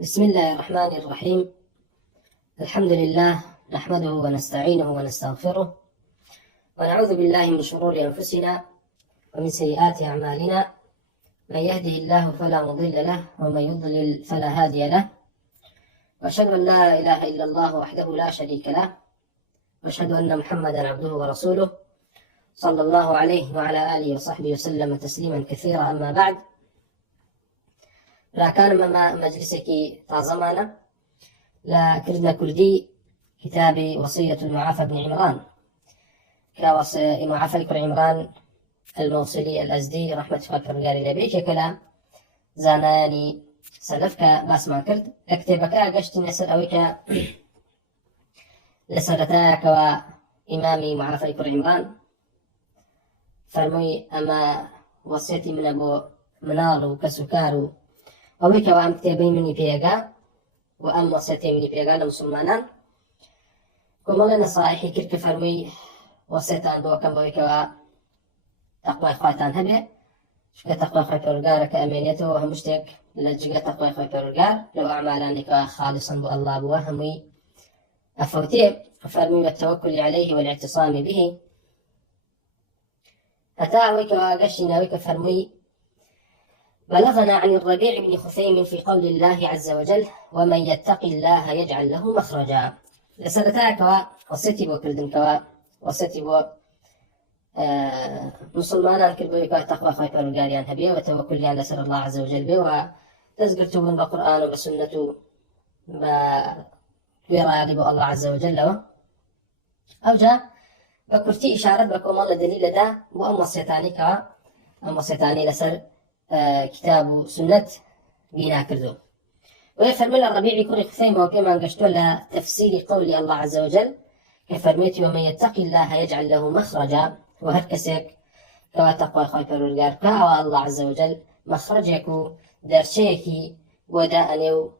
بسم الله الرحمن الرحيم. الحمد لله نحمده ونستعينه ونستغفره ونعوذ بالله من شرور أنفسنا ومن سيئات أعمالنا. من يهده الله فلا مضل له ومن يضلل فلا هادي له، وأشهد أن لا إله إلا الله وحده لا شريك له، وأشهد أن محمدا عبده ورسوله صلى الله عليه وعلى آله وصحبه وسلم تسليما كثيرا. أما بعد، راكان مما مجلسك تعظمنا لكردنا كردي كتاب وصية المعافى بن عمران معافى كر عمران الموصلي الأزدي رحمة فاكر قال لبيك كلام زاناني سلفك باسمان كرد اكتبك قشت نسل أويك لسرتاك وإمامي معافى كر عمران فرمي أما وصيتي من أبو منالو كسكارو أويك وأم كتابين مني بيغا وأم وصيتي مني بيغا لمسلمانان كمالا نصائحي كرك فرمي وصيتان بو كم بويك تقوى إخواتان هبه شكا تقوى إخوة برقار كأمينيته وهمشتك لجيغة تقوى إخوة برقار لو أعمالانك خالصا بو الله بوهمي أفوتيه فرمي والتوكل عليه والاعتصام به أتا ويك وقشنا ويك فرمي بلغنا عن الربيع بن خثيم في قول الله عز وجل ومن يتق الله يجعل له مخرجا. لسرتاك وصيتي بو كردنك وصيتي بو مسلمان كربويك تقوى خير القاريان هبيه وتوكل على سر الله عز وجل به وتذكرتم من القرآن وبسنة بيرادي بو الله عز وجل أو جاء بكرتي إشارة بكم الله دليل دا وأم وصيتاني لسر كتاب سنة بينا كردو. ويفرمي الربيع كوري خثيمة وكما انقشتو لتفسير قول الله عز وجل كفرميتي ومن يتق الله يجعل له مخرجا وهركسك كوا تقوى خير الرجال كوا الله عز وجل مخرجك درشيكي وداءنيو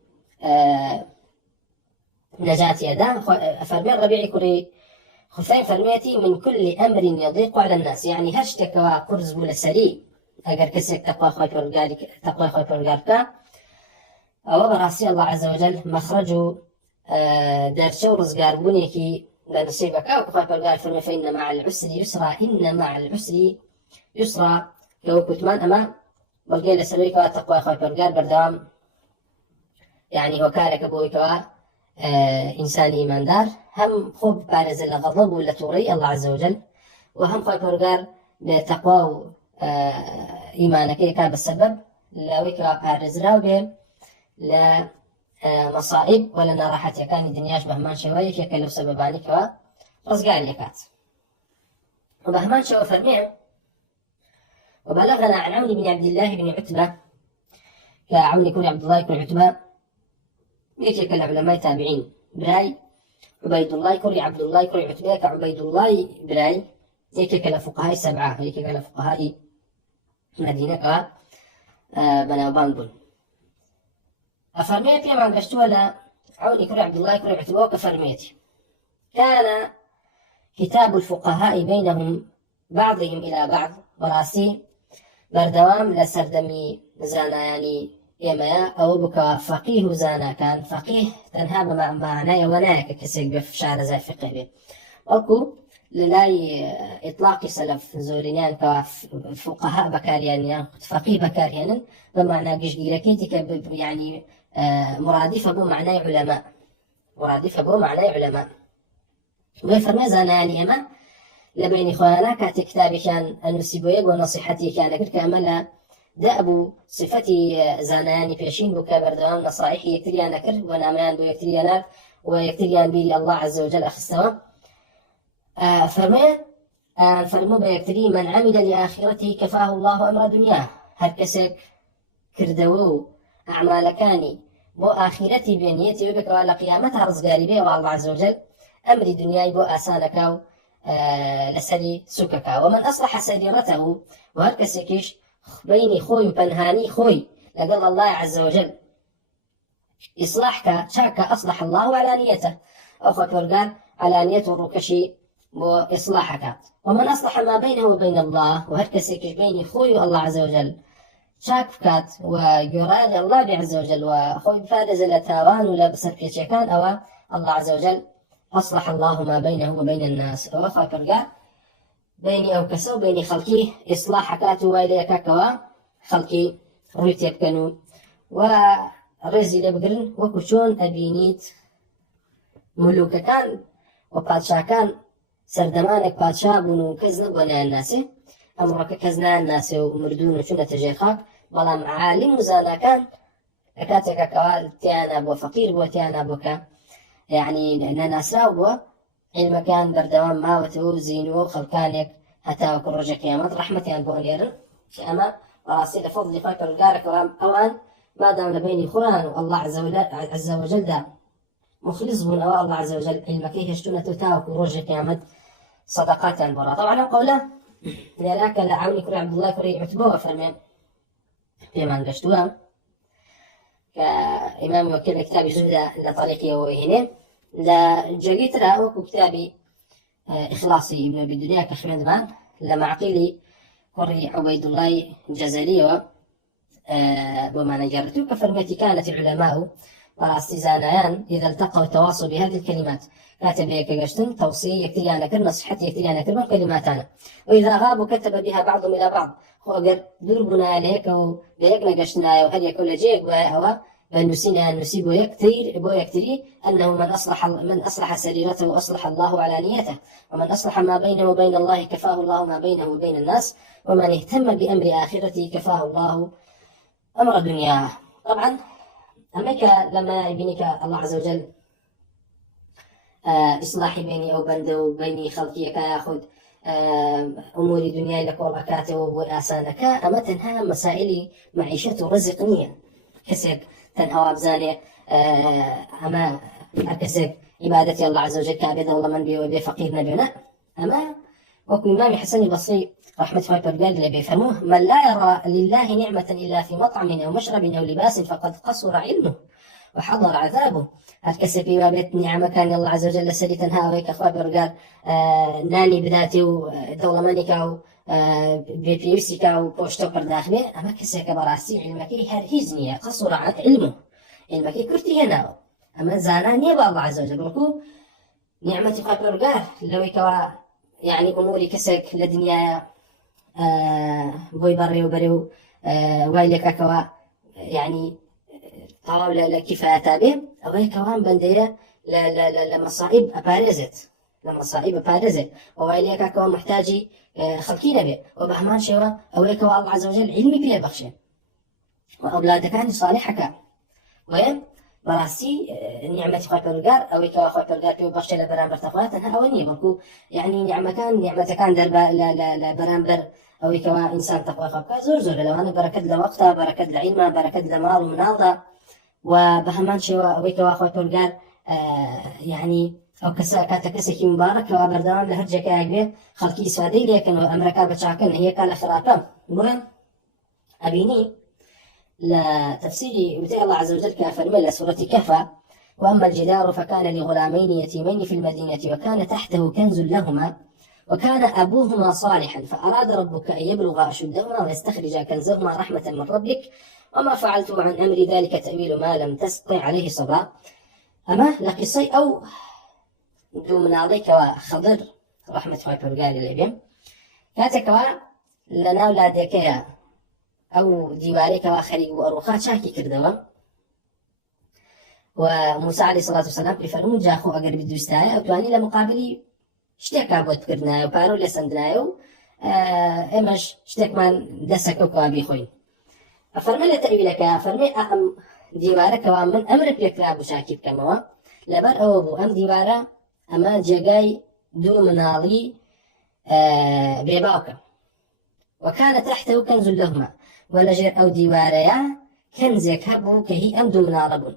نجاتي يدا. فرمي الربيع كوري خثيم فرميتي من كل أمر يضيق على الناس، يعني هشتك وقرز ولا سري اگر کسی تقوى خواه پروردگار که او براسي الله عز وجل مخرجو درشو رزقار بوني كي لنصيبك او خواه پروردگار فرمي فإن مع العسر يسرا إن مع العسر يسرا لو كتمان أما بلقي لسلويك تقوى خواه پروردگار بردوام، يعني وكالك بويك إنسان إيمان دار هم خوب بارز الغضب ولا توري الله عز وجل وهم خواه پروردگار بتقوى إيمانك يكاد السبب لويك بارز راوبه لا مصائب ولا راحة كان الدنياش بهمان شويك يكلف سببانك ورزقان يكات وبهمان شو فرميه. وبلغنا عن عون بن عبد الله بن عتبة كعون يكون عبد الله بن عتبة يكيك العلماء تابعين براي عبيد الله كوري عبد الله كوري عتبة كعبيد الله براي يكيك الفقهاء السبعة يكيك الفقهاء مدينة بنا بانبون. أفرميتي من قشتوا لا عوني كري عبد الله كري عتبوك فرميتي كان كتاب الفقهاء بينهم بعضهم إلى بعض براسي بردوام لسردمي زانا يعني إما أو بك فقيه زانا كان فقيه تنهاب مع معناه وناك كسيك بفشار زي فقه به أكو للاي إطلاق سلف زورينيان كفقهاء بكاريان يعني فقيه بكاريان بمعنى قشديركيتك يعني مرادفة بو معنى علماء ويفرمي زانا يعني أما لبين إخوانا كات كتابي كان النسيبويق ونصيحتي كان كرك أملا دأبو صفتي زاناني بيشين بو كابر دوام نصائحي يكتريان كر ونعمان بو يكتريان ويكتريان بيري الله عز وجل أخستوا. فرمو بيكتري من عمل لآخرته كفاه الله أمر دنياه هركسك كردوو أعمالكاني بو آخرتي بنيتي وبك وعلى قيامتها رزقاري بيه والله عز وجل أمر دنياي بو آسانك لسري سكك. ومن أصلح سريرته وهركسكش بيني خوي وبنهاني خوي لقال الله عز وجل إصلاحك شاك أصلح الله على نيته أخوك ورقال على نيته الركشي وإصلاحك. ومن أصلح ما بينه وبين الله وهركسك بيني خوي الله عز وجل شاك بكات ويراد الله عز وجل وخذ فارز التاوان ولا بسر كان أو الله عز وجل أصلح الله ما بينه وبين الناس أو خاطر بيني أو كسو بيني خلقي إصلاح كاتو وإليك كوا خلقي رويتي بكنو ورزي لبقرن وكشون أبينيت ملوك كان وبادشا كان سردمانك بادشا بونو كزنا بنا الناس أمرك كزنا الناس ومردون وشنة تجيخاك بلام عالم وزانا كان أكاتك كوال تيانا بو فقير بو تيانا بوكا يعني نناسراو بو علم كان بردوام ما وتوزينو خلقانك حتى وكل رجع قيامات رحمتي عن بغنيرن أما راسي لفضل فاكر القارك ورام أوان ما دام لبيني قرآن والله عز وجل دا مخلص بنا الله عز وجل علمك يهشتون تتاوك ورجع قيامات صدقات عن برا طبعا قوله لذلك لعوني كري عبد الله كري عتبوه فرمي فيما انقشتوها كإمام وكيل كتابي زهدة لطريقي وهنا لجريت رأوك كتابي إخلاصي ابن أبي الدنيا كخمد مان لما عقيلي كري عبيد الله الجزري وما نجرته كفرمتي كانت العلماء واستزانيان إذا التقوا تواصوا بهذه الكلمات كاتب هيك قشتن توصي يكتليانا كر نصيحتي يكتليانا كر كلماتنا وإذا غابوا كتب بها بعضهم إلى بعض خوغر دربنا ليك وبيك نقشنا وهل يكون جيك وهو بنسينا نسيب ويكتري أنه من أصلح سريرته أصلح الله علانيته ومن أصلح ما بينه وبين الله كفاه الله ما بينه وبين الناس ومن اهتم بأمر آخرته كفاه الله أمر دنياه. طبعا أمك لما يبينك الله عز وجل إصلاحي بيني أو بند وبيني خلقي كياخذ أمور دنياي لك وبركاته وآسانك أما تنها مسائل معيشة ورزقنية كسك تنها أبزاني أما أكسك عبادتي الله عز وجل كعبد الله من بي وبي فقير نبينا أما وكل إمام حسن البصري رحمة الله قال اللي بيفهموه من لا يرى لله نعمة إلا في مطعم أو مشرب أو لباس فقد قصر علمه وحضر عذابه الكسب بيت نعمة كان الله عز وجل سري تنها ويك أخوة قال ناني بذاتي ودولة ملكة بيبسيكا وبوشتوكر داخله أما كسك براسي علمكي هرهزني قصر عن علمه علمكي كرتي هنا أما زاناني الله عز وجل بقول نعمة أخوة قال لو يكوا يعني أموري كسك لدنيا بوي بري وبريو ويلك كوا يعني طالب لكفاية به أو هيك كمان بندية لمصائب أبارزت وإليك كمان محتاجي خلقين به وبهمان شوا أو هيك الله عز وجل علمي بيه بخشة وأولادك كان صالحك وين براسي نعمة خاطر الجار أو هيك خاطر الجار بيه بخشة لبرامبر تقواتها أولني بقول يعني نعمة كان درب لبرامبر أو هيك إنسان تقوى خبك زور لو أنا بركد لوقتها بركد لعلمه بركد لمال ومناضة وبهمان شوا أويك وأخوة قال يعني أو كاتكسك مبارك وبردوام لهرجك أجبه خلقي إسفادي لكن أمريكا بتشاكن هي كان خرافة مهم أبيني لتفسير بتاع الله عز وجل كفرمي سورة كهف وأما الجدار فكان لغلامين يتيمين في المدينة وكان تحته كنز لهما وكان أبوهما صالحا فأراد ربك أن يبلغ أشدهما ويستخرج كنزهما رحمة من ربك وما فعلت عن أمر ذلك تأويل ما لم تستطع عليه صبرا. أما لقصي أو دوم ناضيك وخضر رحمة الله قال اللي كاتك لنا أولادك أو ديوارك وآخري وأروخات شاكي كردوا وموسى عليه الصلاة والسلام بفرمو جاخو أقرب الدوستايا أو تواني لمقابلي شتێک بۆت کردنایە و پارۆ لە سندنایە و ئێمەش شتێکمان دەسەکەوکەوابی خۆین ئەفەرمە لە تەویلەکە فەرمێ ئەم دیوارەکەوا من ئەمرت پێکرا بوو چاکی بکەمەوە لەبەر ئەوە بوو ئەم دیوارە ئەمە جێگای دوو مناڵی بێباوکە وەکانە تحتەو کەنز لەهما وەلەژێر ئەو دیوارەیە کەنزێک هەبوو کە هی ئەم دوو مناڵە بوون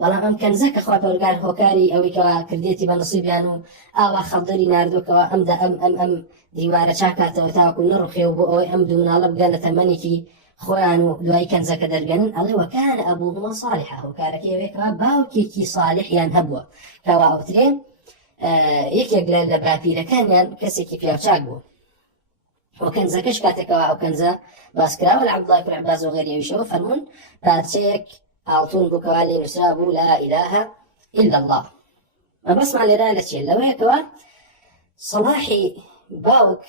بەڵام ئەم کەنزەکە خوا پەروەردگار هۆکاری ئەوەی کەوا کردێتی بە نسیبیان و ئاوا خەڵدەری ناردووەکەوە ئەمدا ئەم دیوارە چاکاتەوە تاوەکو نەڕوخێ بۆ ئەوەی ئەم دوو مناڵە بگەنە تەمەنێکی خۆیان و دوای کەنزەکە دەرگەنن ئەڵێ وەکانە ئەبوهما صالحا هۆکارەکەی ئەوەیەکەوە باوکێکی صالحیان هەبووە کەوا ئەوترێ یەکێک لە باپیرەکانیان کەسێکی پیاوچاک بوو وكنزەکەش کاتێکەوە ئەو کەنزە باسکراوە لە عەبدوڵای کوڕی عەباس و غێریەویشەوە فەرموون پارچەیەک ئاڵتون بووکەوە لێ نووسرا بوو لا ئیلاهە ئیلا الله. مەبەسمان لێرە لە چیە؟ لەوەیەکەوە سەڵاحی باوک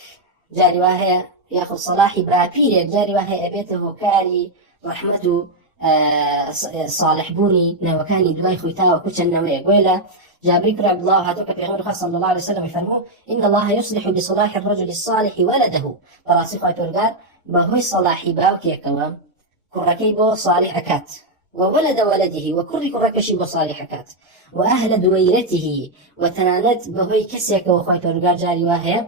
جاری وا هەیە یاخود سەڵاحی باپیرێک جاری وا هەیە ئەبێتە هۆکاری ڕەحمەت و صالح بوونی نەوەکانی دوای خۆی تاوەکو چەندنەوەیەک. بۆیە لە جابر بن عبد الله هاتوك في صلى الله عليه وسلم يفرموا إن الله يصلح بصلاح الرجل الصالح ولده براسي خايف ورقار بهوي صلاحي باوكي كوام كركي بو صالح أكات وولد ولده وكل كركشي بو صالح أكات وأهل دويرته وتنانت بهوي كسيك وخايف ورقار جاري واهي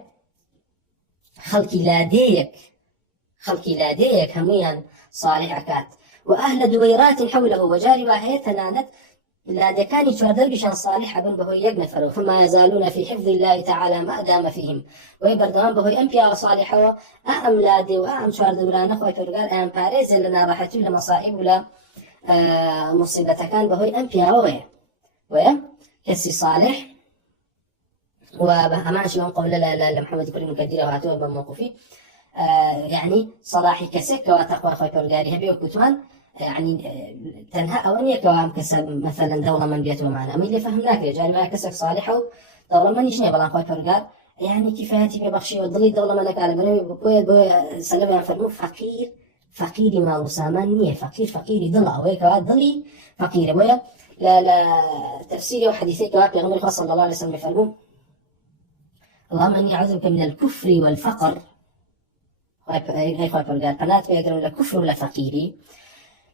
خلقي لاديك هميا صالح أكات وأهل دويرات حوله وجاري واهي تنانت لا دكاني شهداء بشان صالح بن بهو يقنفروا فما يزالون في حفظ الله تعالى ما دام فيهم ويبردان بهو أنبياء صالحة وأم لادي وأم شهداء ولا نخوة فرقال أم باريز لنا راحتي لمصائب ولا مصيبة كان بهو أنبياء ويا كسي صالح وأمان شيء قول لا محمد كل مكديرة وعتوه بموقفي يعني صلاحي كسك وتقوى خوي فرقالي هبي وكتمان يعني تنهى أوانية كوام كسب مثلا دولة من بيته معنا أمي اللي فهمناك يا جانب كسك صالحة دولة من يشني بلان خوي فرقال يعني كفايتي ببخشي وضلي دولة منك على بنوي بويا سلم يفرمو فقيري ما وسامان نية فقيري ضلع ويكوا ضلي فقير بويا لا تفسيري وحديثي كواب يغمر صلى الله عليه وسلم يفرمو اللهم إني أعوذ بك من الكفر والفقر هاي خوي فرقال فنات بيقرون لكفر ولا فقيري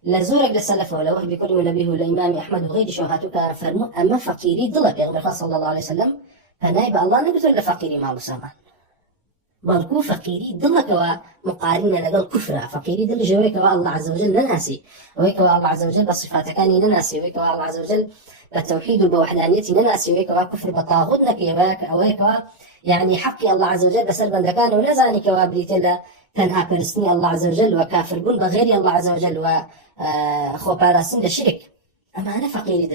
لزورك لسلف ولا وهي بكل من نبيه الإمام أحمد وغير شوهاتك فرمو أما فقيري ضلب يا غير صلى الله عليه وسلم فنايب الله نبتل لفقيري مع مسامان بلكو فقيري ضلك ومقارنة لدى الكفر فقيري دل جويك الله عز وجل نناسي ويك الله عز وجل بصفات كاني نناسي ويك الله عز وجل بالتوحيد وبوحدانيتي نناسي ويك كفر بطاغتنا يباك أويك يعني حقي الله عز وجل بسلبا دكان ونزاني كوابريتلا تنها برسني الله عز وجل وكافر بون بغير الله عز وجل خو باراسين لشرك أما أنا فقيري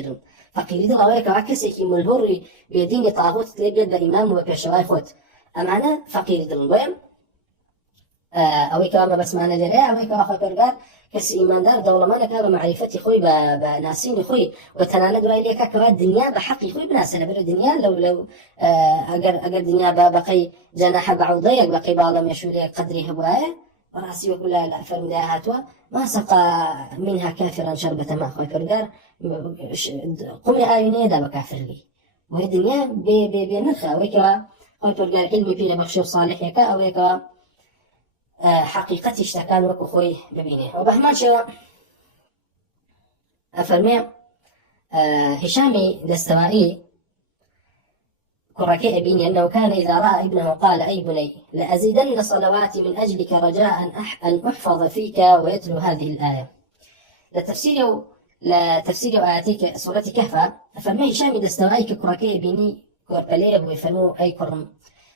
دل أويك وكسي ملهور بيديني طاغوت تلبيد بإمام وبشواي خوت أما أنا فقيري دل ويم أويك ما بس معنا لريا أويك أخو برقار كسي إيمان دار دولة ما نكاب معرفتي خوي بناسين خوي وتناند رأي ليك كوا الدنيا بحقي خوي بناس أنا برا الدنيا لو أجر الدنيا بقي جناح بعوضيك بقي بعض مشوري قدري هواية وراسي وكل لا فرمدها هاتوا ما سقى منها كافرا شربة ماء خوي برقار قم آيوني دا بكافر لي وهي الدنيا بنخا أويك خوي برقار علمي بينا بخشي صالح يكا أويك حقيقتي اشتكان وكو خوي ببينه وبهمان شو أفرمي هشامي دستوائي كركي أبيني أنه كان إذا رأى ابنه قال أي بني لأزيدن صلواتي من أجلك رجاء أن أحفظ فيك ويتلو هذه الآية لتفسير آياتك سورة كهف أفرمي هشامي دستوائي كركي أبيني كوربليب ويفنو أي كرم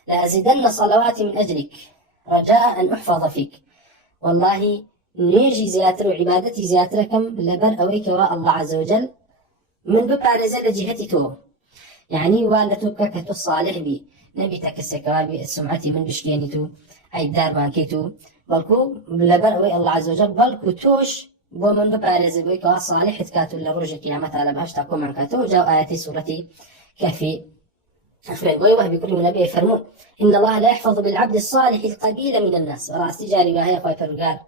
لأزيدن صلواتي من أجلك رجاء أن أحفظ فيك والله نيجي زياتر وعبادتي زياتركم لبر أويك وراء الله عز وجل من ببارزة جهتي تو يعني والدتك كتو الصالح بي نبيتك السكرابي السمعتي من بشكينيتو أي دار مانكيتو بلكو لبر أوي الله عز وجل بلكو توش ومن ببارزة بويك وراء صالح تكاتو لرجة كيامة على بهاش تقوم عن كاتو جاء آياتي سورتي كفي أخبر ويوه بكل من نبي يفرمون إن الله لا يحفظ بالعبد الصالح القبيل من الناس ورأس تجاري وهي خوي فرقار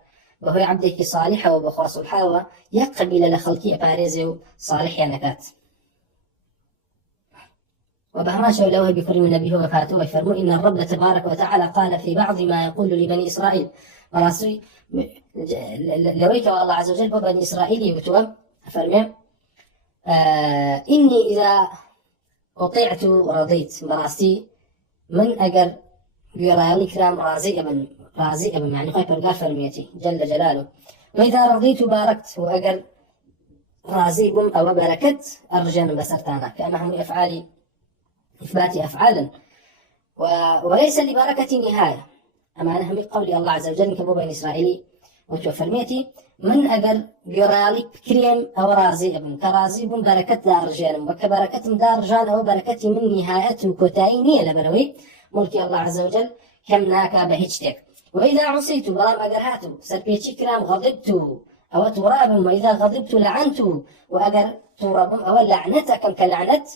وهو عبدك صالحة وبخوا صلحة يقبل لخلقي باريزي صالح ينكات وبهماشه له بكل من نبيه وفاته ويفرمون إن الرب تبارك وتعالى قال في بعض ما يقول لبني إسرائيل وراسي لويك والله عز وجل بني إسرائيل يبتوى فرمي إني إذا وطيعت ورضيت براسي من أجر يرى الكرام رازي ابن يعني خير قال فرميتي جل جلاله وإذا رضيت باركت وأجر رازي بم أو بركت أرجان بسرتانا كأنهم أفعالي إثبات أفعالا وليس لبركة نهاية أما أنا هم قولي الله عز وجل كبوبا إسرائيلي وتفرميتي من أجر يرالك كريم أو رازي ابن كرازي بن بركة دار رجال وكبركة دار رجال أو بركة من نهاية كتاينية لبروي ملك الله عز وجل كم ناكا بهجتك وإذا عصيت بلام أجرهاتو سربيتي كرام غضبت أو تراب، وإذا غضبت لعنت وأجر تراب أو لعنتكم كلعنت.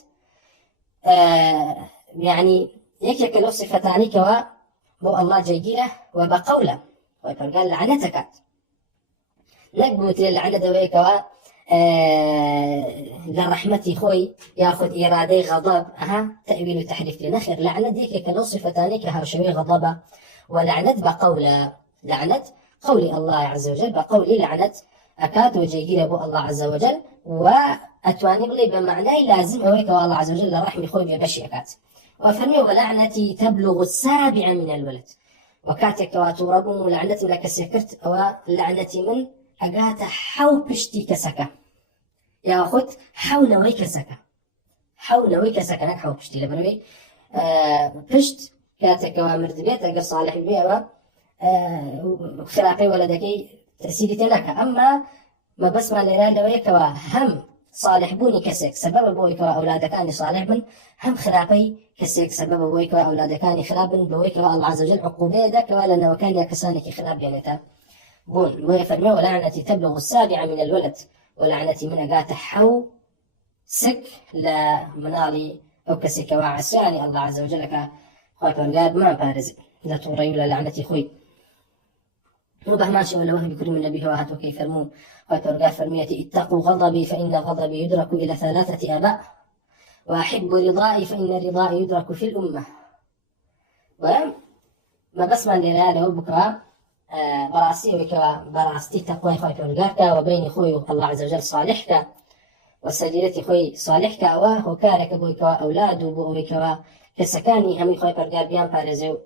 يعني يكيك لو صفتاني كوا بو الله جيجيله وبقوله ويقول لعنتك نقبوت للعنة دوي كوا لرحمتي خوي ياخذ إرادي غضب تأويل وتحريف لنخر لعنة ديك كلو صفتاني كها شوي غضبة ولعنة بقوله لعنة قولي الله عز وجل بقولي لعنة أكاد وجيجيله بو الله عز وجل وأتواني بلي بمعنى لازم أويك الله عز وجل رحمي خوي ببشي أكاد وفرمي ولعنتي تبلغ 7 من الولد وكاتك واتوربهم ولعنتي لك سكرت أو لعنتي من أقات حو بشتي كسكة يا أخذ حو نوي كسكة حو نوي كسكة نك حو بشتي لبروي بشت كاتك ومرد بيت أقر صالح البيئة وخلافي ولدكي تأثيري تنك أما ما بس ما ليلان دويك وهم صالح بوني كسك سبب بويك وأولادكاني صالح بن هم خرابي كسك سبب بويك وأولادكاني خراب بويك الله عز وجل عقوبة ذاك ولنا وكان يكسانك خراب يعني بون ويفرمي ولعنتي تبلغ 7 من الولد ولعنتي من أقات حو سك لمنالي أو كسك وعساني الله عز وجل كخوات ورقاد ما بارز لا تغري ولا لعنتي خوي وبه ماشي ولا وهم بكريم النبي هو هاتو كيف فرمون وترجع فرميتي اتقوا غضبي فإن غضبي يدرك إلى 3 آباء وأحب رضائي فإن رضائي يدرك في الأمة. وما بس من لله بكرة براسي وكوا براستي تقوى خوي ترجعك وبين خوي الله عز وجل صالحك وسجلتي خوي صالحك وهو كارك بويكوا أولاد وبويكوا كسكاني هم خوي ترجع بيان بارزو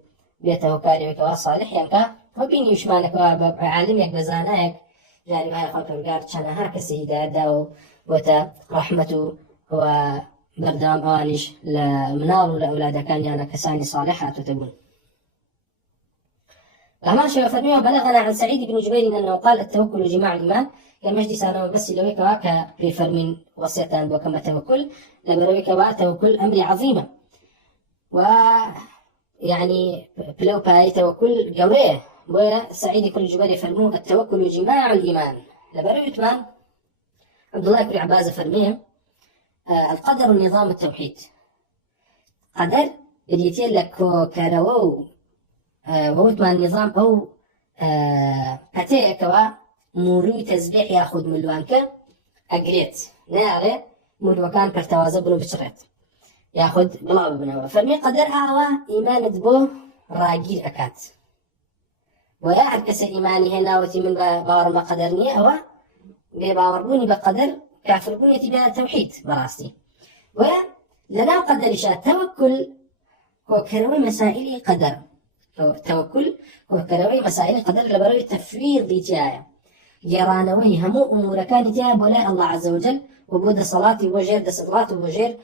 بيته كاري وكوا صالح ينكا وبيني وشمانك وعالمك بزاناك جانب هاي خلق القار كان هكذا هداية وتا رحمته وبردام أوانش لمنار لأولاده كان يعني كساني صالحات وتبون. أما شيء فرميه بلغنا عن سعيد بن جبير أنه قال التوكل جماع الإيمان كمجدي سانا بس لويك واكا بفرمين وصيتان وكما توكل لبرويك توكل أمر عظيمة ويعني بلو باي توكل قوريه وسعيد بن جبير فرموه التوكل جماع الإيمان لبروي تمان عبد الله بن عباس فرميه القدر نظام التوحيد قدر بديتين لك كارو ووتمان نظام أو أتيكوا موري تسبيح ياخذ من الوانكا أقريت ناري مروكان كرتوازب بنو بشريت ياخذ بلا بنو فرمي قدر أعوى إيمان دبو راجيل أكات ويا كسر إيماني هنا وتي من باور ما قدرني أو بباوربوني بقدر كافر بني تبع توحيد براستي ولنا قدر إشاء توكل هو كروي مسائل قدر توكل هو كروي مسائل قدر لبروي تفويض جاية جرانوي همو أمور كان جاب ولا الله عز وجل وبود صلاتي وجير دس صلاتي وجير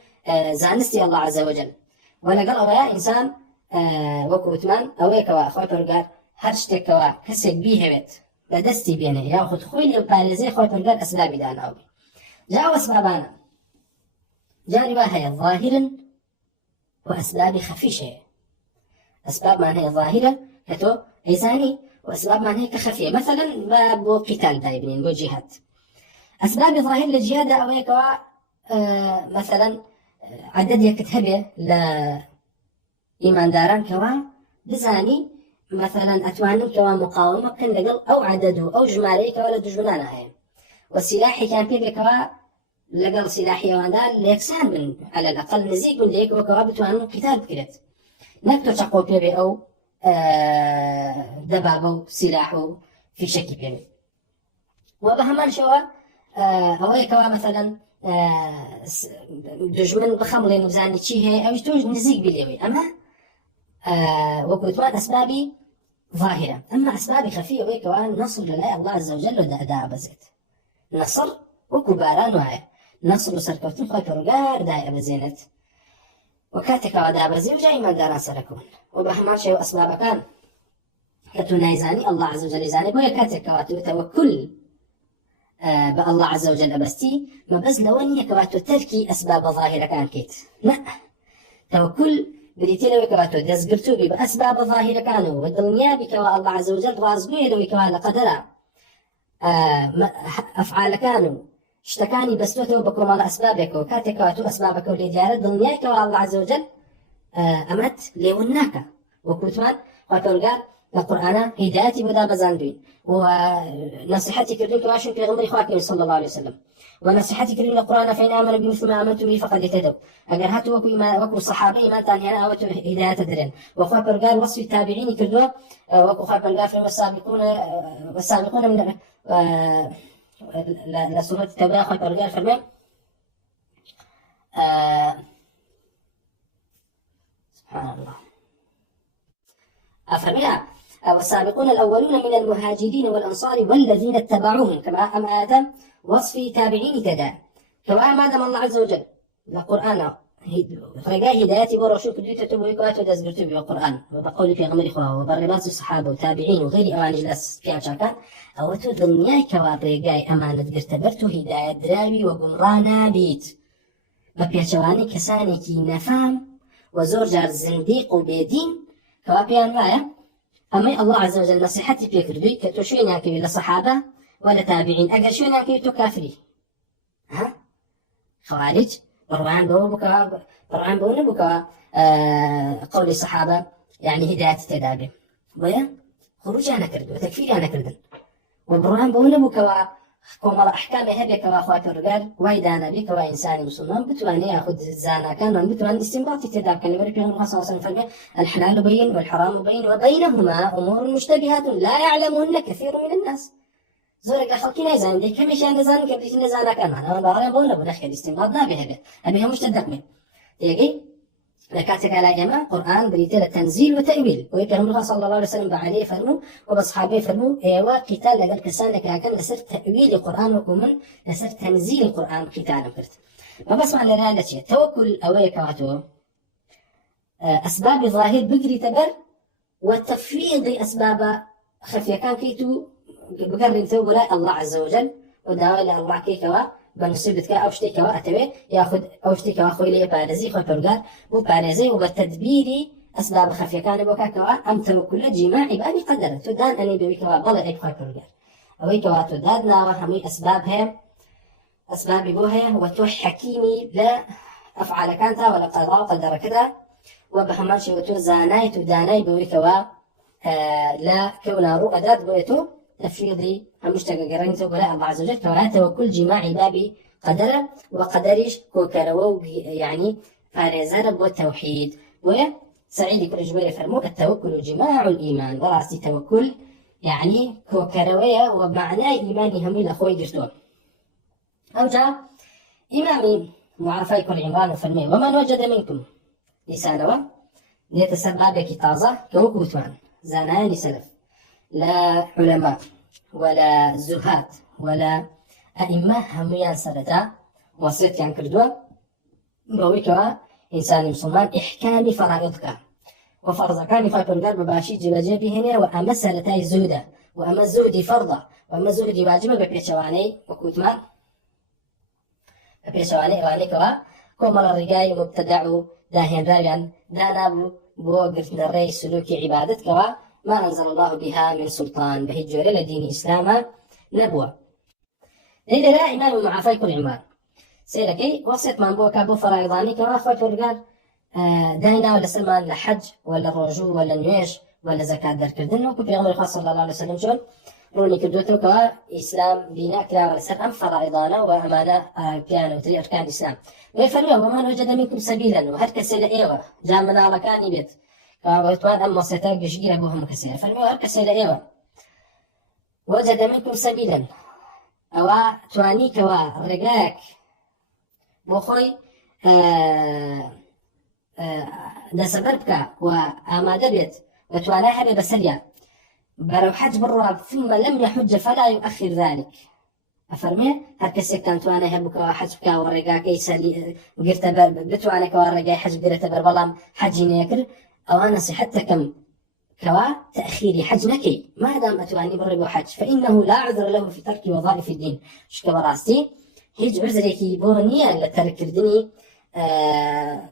زانستي الله عز وجل ولا قال يا إنسان وكوتمان أويك وأخوي فرقار هرشتكوا كسك بيه بيت بدستي بينه ياخذ خوي البارزي خوي فرقار أسباب داناوي جاء أسبابنا جاء رواية ظاهرا وأسباب خفيشة أسباب معناها ظاهرة كتو إنساني وأسباب معناها كخفية مثلا باب قتال دايبين بو جهاد أسباب ظاهرة للجهاد أويك مثلا عدد يكتهبه لإيمان داران كوا بزاني مثلا أتوانم كوا مقاومة كان لقل أو عدده أو جمالي كوا لدجمنانا هاي والسلاحي كان بيبه كوا لقل سلاحي واندال ليكسان من على الأقل نزيق من ليك وكوا بتوانم قتال بكرت نكتو تقو بيبه أو دبابه سلاحه في شكل بيبه وبهمان شوا أوي كوا مثلا دجمن بخمرين وزاني شي هي أو يتوج نزيق باليوي أما وكوتوان أسبابي ظاهرة أما أسبابي خفية ويكوان نصر لله الله عز وجل ودا أداء بزيت نصر وكباران وعي نصر وسركوتين خوي فرقار داي أبزينت وكاتك ودا بزي وجاي ما داران سركون وبهمان شيء أسباب كان كتو نايزاني الله عز وجل يزاني بويا كاتك واتو توكل بالله عز وجل أبستي ما بس لوني كواتو تركي أسباب ظاهرة كان كيت لا توكل بريتي لو كواتو دزقرتو بي بأسباب ظاهرة كانوا والدنيا بكوا الله عز وجل رازقوه لو كوا لقدرا أفعال كانوا اشتكاني بستوته بكم على أسبابك وكاتك واتو أسبابك ولديارة دنياك والله عز وجل أمت لوناك وكوتمان وكورجار القرآن هدايتي بدا بزاندوين ونصيحتي كردون كماشون في غمر إخواتي صلى الله عليه وسلم ونصيحتي كردون القرآن فإن آمن بمثل ما آمنت به فقد اهتدوا أجر هاتوا وكو الصحابة ما تاني أنا أوتوا هداية درين وأخوة برجار وصف التابعين كردوا وأخوة برجار في والسابقون من لسورة التوبة أخوة برجار فرمي سبحان الله أفرميها والسابقون الأولون من المهاجرين والأنصار والذين اتبعوهم كما أم آدم وصف تابعين تدا كما ما دام الله عز وجل القرآن رجاء هدايتي بروشو كديت تبويكوات ودزبرتو بالقرآن وبقول في غمر إخوة وبرباط الصحابة وتابعين وغير أوان الأس في عشاكان أو تدنياي كوابريقاي أمانة قرتبرتو هداية دراوي وقمرانا بيت ببيشواني كساني كي نفام وزور جار زنديق وبيدين كوابيان وايا أما الله عز وجل نصيحتي في كردوي كتوشوين ياكي للصحابة ولا تابعين أقل شوين ياكي تو كافري ها خوارج بروان بو نبوكا قول الصحابة يعني هداية تدابي ويا خروج أنا كردو تكفيري أنا كردن وبروان بو نبوكا كوم أحكام هبك وأخوات الرجال وايدانا بك وإنسان مسلم بتواني يأخذ زانا كان بتواني استنباط تداب كان يقول فيهم الرسول صلى الله عليه وسلم الحلال بين والحرام بين وبينهما أمور مشتبهات لا يعلمهن كثير من الناس زورك لخلقنا زان دي كم شيء نزان قبل نزانا كان أنا بعرف بقول بنحكي استنباط نابه هذا أبيها مش تدقمه يجي لكاتك على جماعة قرآن بريتل تنزيل وتأويل ويكرم الله صلى الله عليه وسلم بعليه فرمو وبصحابه فرمو ايوا قتال لقل كسانك كان لسر تأويل القرآن وكمن لسر تنزيل القرآن قتال فرت ما بس معنى رالة توكل أويك واتو أسباب ظاهر بقري تبر وتفويض أسباب خفية كان كيتو بقرن توبلا الله عز وجل وداول الله كيكوا بنصيبتك أو شتيكوا أتوي يأخذ أو شتيكوا خويلي بارزي خوي برجار وبارزي وبالتدبيري أسباب خفية كان بوكاكوا أم توكل جماعي بأبي قدر تدان أني بوكوا بلا إيه خوي برجار أويكوا تدادنا وهمي أسبابها أسباب بوها وتوح حكيمي لا أفعال كانتا ولا قضاء قدر كذا وبهمانش وتو زاناي تداناي بوكوا لا كونا رو أداد بويتو تفيضي المشتقة قرنته ولا الله عز وجل فلا توكل جماعي بابي قدر وقدرش كوكرو يعني فارزار والتوحيد وسعيد كل جبير فرمو التوكل جماع الإيمان وراسي توكل يعني كوكروية ومعنى إيماني هم الأخوي جرتون أو جاء إمامي معرفة كل عمران فرمي ومن وجد منكم لسانوا ليتسبب بكتازة كوكوتوان زانان سلف لا علماء ولا زهاد ولا أئمة هميان سردا وصيت عن كردوا بويكوا إنسان مسلمان إحكام فرائضك وفرض كان فايبرجار بباشي جبجة بهنا وأما سرتاي زودة وأما الزودي فرضة وأما الزودي واجبة ببيشواني وكوتمان ببيشواني واني كوا كومر الرجاي مبتدع داهن رابعا دانا بوقف الرئي سلوكي عبادتك ما أنزل الله بها من سلطان بهجور لدين إسلاما نبوة لذا لا إمام معافي كل عمار سيركي وصيت من بوكا بو فرائضاني كما أخوة فرقال داينا ولا سلمان لحج ولا رجوع ولا نيوش ولا زكاة در كردن وكو في غمر الخاص صلى الله عليه وسلم شون روني كردوتو كوا إسلام بينا كلا ولا سلام فرائضانا وأمانة بيانا وتري أركان الإسلام ويفروا ومن وجد منكم سبيلا وهركس إلى إيوة جامنا على كان بيت وطبعا أما ستاق جير أبوهم كثير فالمؤر كسير إيوة وجد منكم سبيلا أو تواني كوا رجاك بخوي دسبرتك وأما دبيت وتوانا حبي بسريا برو حج بالراب ثم لم يحج فلا يؤخر ذلك أفرمي هركسي كان توانا هبك وحجبك ورجاك يسلي قرت بتوانا كورجاي حج قرت بربلام حجي يكر أو أنا صحتكم كوا تأخير حج نكي ما دام أتواني بربو حج فإنه لا عذر له في ترك وظائف الدين شكو راستي هيج عذريكي بورنيا لترك الدني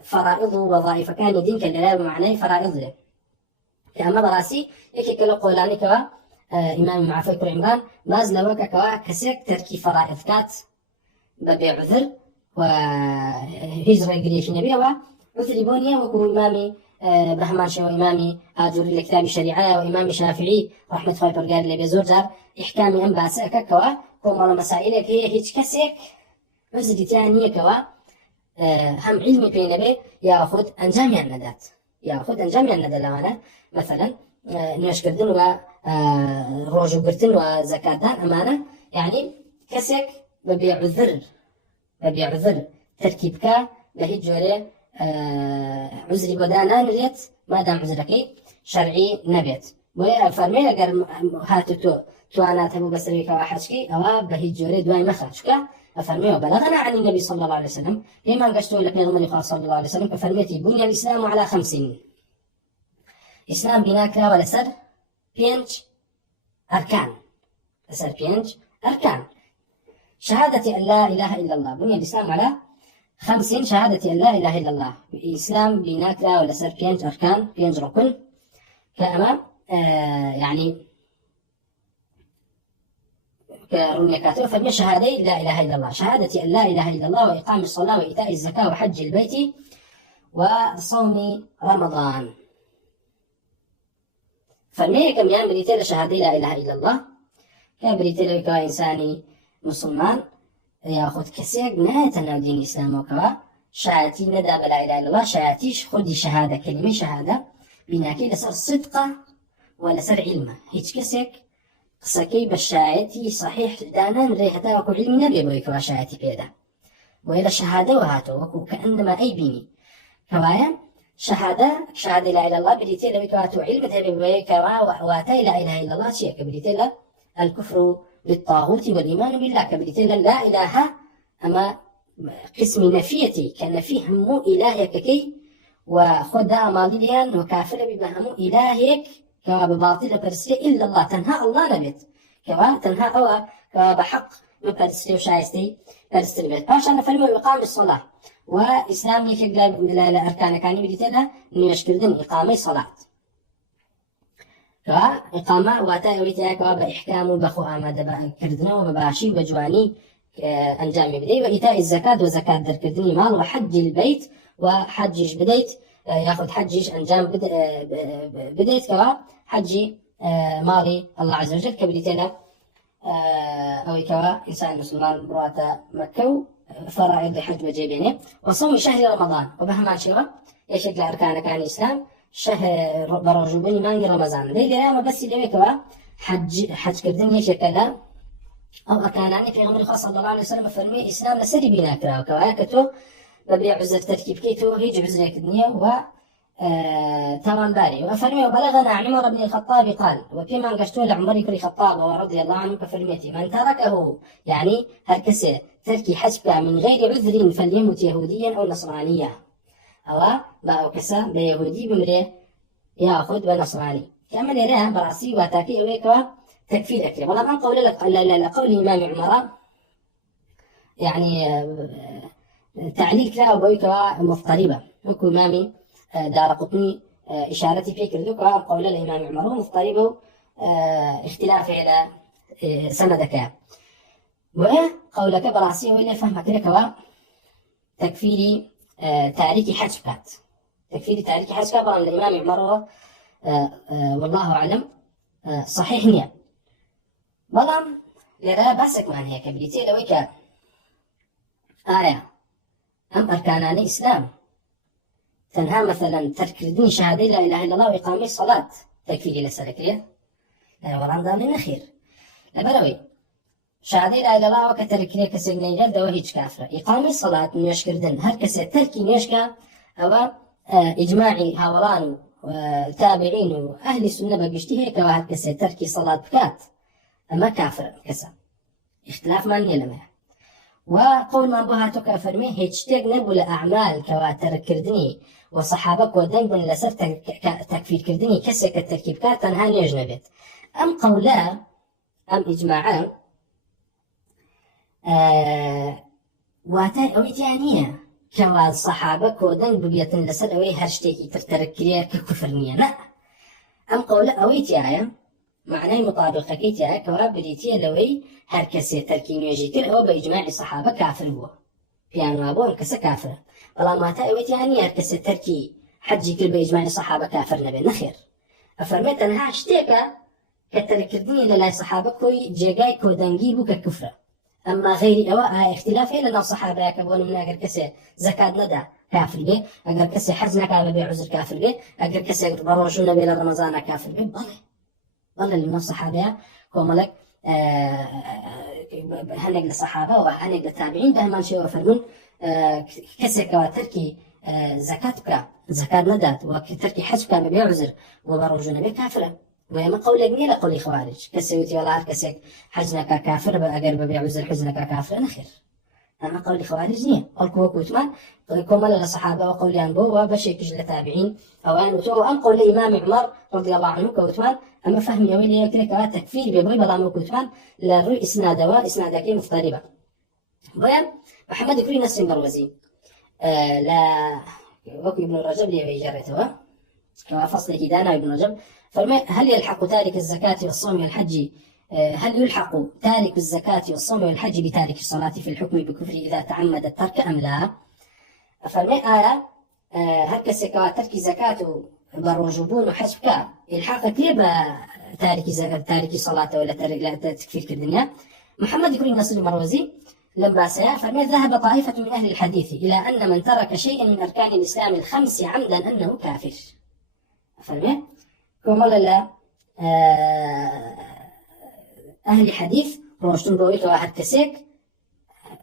فرائض وظائف كان دين كلا بمعنى فرائض له كأما براسي يكي كلا قولاني كوا إمام معافى كل عمران ماز لوكا كوا كسيك تركي فرائض كات ببي عذر وهجرة قريش نبي وعذر بونيا وكو إمامي برهمانشي وإمامي آجوري لكتاب الشريعة وإمام الشافعي رحمة الله برقار اللي بيزور جار إحكامي أنبا سأكا كوا كومالا مسائلك هي هيج كسيك عذر تانية كوا هم علمي بينبي يأخذ أنجامي الندات يأخذ أنجامي الندات لوانا مثلا نوش كردن وروجو قرتن وزكاتان أمانة يعني كسيك ببيع عذر تركيبك بهي جوري عذري بدانا نريت ما دام عذركي شرعي نبيت بوي فرمي اگر هاتو توانا تبو بسريك وحشكي او بهي جوري دواي مخرجك فرمي وبلغنا عن النبي صلى الله عليه وسلم كما قشتوا لك يا صلى الله عليه وسلم ففرميتي بني الإسلام على 5 إسلام بناكرا ولا سر بينج أركان سر بينج أركان شهادة أن لا إله إلا الله بني الإسلام على 5 شهادة أن لا إله إلا الله إسلام بناكرا ولا سر بينج أركان بينج ركن كأما يعني كرمي كاتب فمن شهادة لا إله إلا الله شهادة أن لا إله إلا الله وإقام الصلاة وإيتاء الزكاة وحج البيت وصوم رمضان فمن كم يعمل بريتيل شهادة لا إله إلا الله كبريتيل كوا إنساني مسلمان ياخذ كسيق نهاية دين الإسلام وكوا شهادتي ندى لا إله إلا الله شهادتيش خدي شهادة كلمة شهادة بناكي لسر صدقة ولا سر علمه هيك كسيق قسكي بالشهادتي صحيح دانا ريحتا وكو علم نبي بويكوا شهادتي بيدا وإلى شهادة وهاتو وكو كأنما أي بيني كوايا شهادة لا إله إلا الله بريتيل ويكواتو علم تبي بويكوا واتي لا إله إلا الله شيء كبريتيل الكفر بالطاغوت والإيمان بالله كبريتيل لا إله أما قسم نفيتي كان فيه مو إلهك كي وخدا ماليان وكافر ببهمو إلهك كوا بباطل برسل إلا الله تنهى الله نبيت كوا تنهى أو كوا بحق مبرسل وشايستي برسل بيت عشان نفرموا إقام الصلاة وإسلام يكجل الأركان كاني بريتيل نيشكردن إقامة صلاة كوا إقامة واتا أويتها كوا بإحكام بخو آمد كردنا وبباشي وبجواني أنجامي بدي وإيتاء الزكاة وزكاة در كردني مال وحج البيت وحجش بديت ياخذ حجش أنجام بديت كوا حجي مالي الله عز وجل كبريتنا أو كوا إنسان مسلمان برواتا مكة فرائض حج وجيبينه وصوم شهر رمضان وبهمان شيرة يشكل أركان كان الإسلام شهر برجوبني مانجي رمضان ليلة ما بس اللي كوا حج كردن يشكل أو أركاناني في غمر خاص صلى الله عليه وسلم فرمي إسلام لسري بنا كرا وكواكتو ببيع عزر تركيب كيتو هيج عزرك الدنيا و تمام باري وفرمي وبلغنا عن عمر بن الخطاب قال وكما قشتوا لعمر بن الخطاب ورضي الله عنه كفرميتي من تركه يعني هركسه تركي حسبه من غير عذر فليمت يهوديا أو نصرانيا أو باو كسا بيهودي بمره يأخذ بنصراني كما نراه براسي واتاكي أويكوا تكفير أكثر والله ما قول لك قول الإمام عمر يعني تعليق لا وبيكوا مضطربة وكو إمامي دار قطني إشارتي فيك ردوكوا قول الإمام عمر مضطربة اختلاف إلى سندك وقولك براسي وإلا فهمك لكوا تكفيري تاريخ حجبات تكفيري تاريخ حجبات بان الإمام عمر والله أعلم صحيح نيا بلام لرا باسك من هيك بريتي لويك آية أم أركانان إسلام تنهى مثلا ترك دين شهادة لا إله إلا الله وإقامة الصلاة تكفيري لسلكية لا وران دام النخير لبروي شهادة لا إله إلا الله وكترك لك سجنين جلد وهيج كافرة إقامة الصلاة نيش كردن هر كسي تركي نيشكا أو إجماعي هاوران وتابعين وأهل السنة بقشتي هيك واحد كسي تركي صلاة بكات أما كافر كسا اختلاف ما نيلمه وقول ما بهاتك فرمي هيجتك نبول أعمال كواتر كردني وصحابك ودنبن لسر تكفير كردني كسي كالتركيب كات تنهاني يجنبت أم قولا أم إجماعا واتا أو إتيانية كوا الصحابة كودن ببيتن لسر أوي هاشتيكي ترتركريا ككفرنية لا أم قول أويتيا معناه مطابقة كيتيا كوا بريتيا لوي هركسي تركين يجيكر أو بإجماع الصحابة كافر هو يعني أبوهم كسا كافر والله ما تأويتيا يعني هركسي تركي حجي كل بإجماع الصحابة كافر نبي نخير أفرميت أنها هاشتيكا كتركردني للا صحابة كوي جيجاي كودنجي بوك كفرة أما غير أواء اختلاف لنا الصحابة كبون من أجر كسي زكاة ندى كافر به أجر كسي حزنا كافر به عذر كافر به أجر كسي بروجون بين رمضان كافر به بالله اللي من الصحابة كوملك هنق الصحابة وهنق التابعين ده ما شيء وفرمون كسي كواتركي زكاة ندى وكتركي حج كافر به عذر وبروجون به كافرة وما قولك نيلا قولي خوارج كسويتي ولا عاركسك حجنك كافر بأقرب بعذر حزنك كافر نخير أما قولي خوارج نية قولكو كوتمان كومل الصحابة وقولي أنبو وبشيكج لتابعين أو أن وتو أم قولي إمام عمر رضي الله عنه كوتمان أما فهم يويلي يكتلك تكفير بيبري بضامو كوتمان للرؤي إسنادك مضطربة بيان محمد كري نسر مروزي لا وكي ابن رجب لي بيجرته كما فصل كدانا ابن رجب هل يلحق تارك الزكاة والصوم والحج هل يلحق تارك الزكاة والصوم والحج بتارك الصلاة في الحكم بكفر إذا تعمد الترك أم لا؟ آية هل كسكوا ترك زكاة بروجبون وحسبك الحاق كيف تارك صلاة ولا تكفير الدنيا؟ محمد كريم نصر المروزي لما فرمي ذهب طائفة من أهل الحديث إلى أن من ترك شيئا من أركان الإسلام الخمس عمدا أنه كافر. فرمي كما لا أهل حديث روشتون بويك واحد كسيك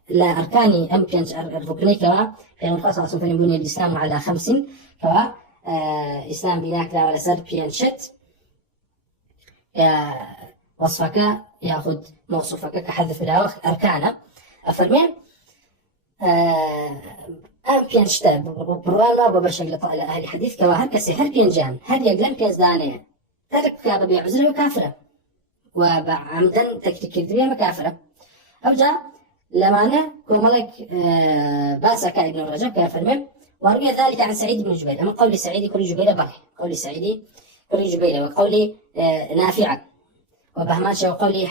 لا أركاني أمكن الركني كوا يعني خاصة في بني الإسلام على 5 كوا إسلام بناك لا ولا سر بينشت وصفك يأخذ موصوفك كحذف له أركانه أفرمين أمكن شتاب برانا وبشكل طالع أهل حديث كوا هركسي هركين جان هر يقلم كزدانية ترك كابا بعذر وكافرة وعمدا تكتيك مكافرة أو جاء لمعنى كملك باسك ابن رجب كافر وروي ذلك عن سعيد بن جبير أما قول سعيد كل جبير برح قول سعيد كل جبير وقول نافعا وبهماشة وقول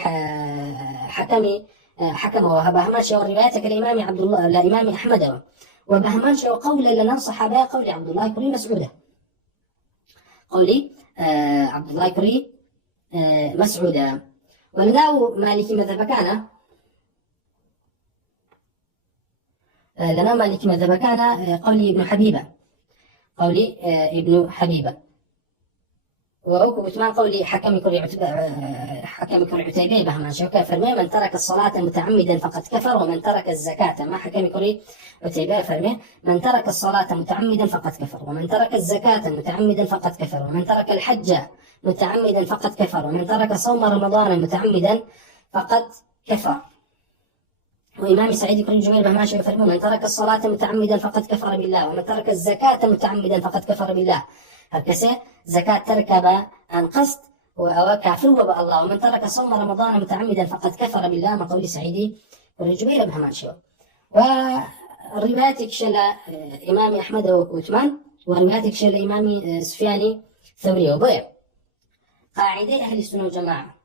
حكم وبهماشة والروايات كالإمام عبد الله الإمام أحمد وبهماشة وقول لنا صحابة قول عبد الله كريم مسعودة قولي عبد الله كريم مسعودة ولناو مالكي مذهب كان لنا مالكي مذهب كان قولي ابن حبيبة قولي ابن حبيبة وأوكو بتمان قولي حكم كري عتيبة بهما شوكا فرمي من ترك الصلاة متعمدا فقد كفر ومن ترك الزكاة ما حكم كري عتيبة فرمي من ترك الصلاة متعمدا فقد كفر ومن ترك الزكاة متعمدا فقد كفر ومن ترك الحج متعمدا فقد كفر ومن ترك صوم رمضان متعمدا فقد كفر. وإمام سعيد كريم جبير بهما شوكا فرمي من ترك الصلاة متعمدا فقد كفر بالله ومن ترك الزكاة متعمدا فقد كفر بالله. هكذا زكاة تركب عن قصد وكافر وبأ الله ومن ترك صوم رمضان متعمدا فقد كفر بالله ما قول سعيدي والجبير بهمان شو. ورواياتك شلا إمام أحمد وعثمان ورواياتك شلا إمام سفياني ثوري وضيع قاعدة أهل السنة والجماعة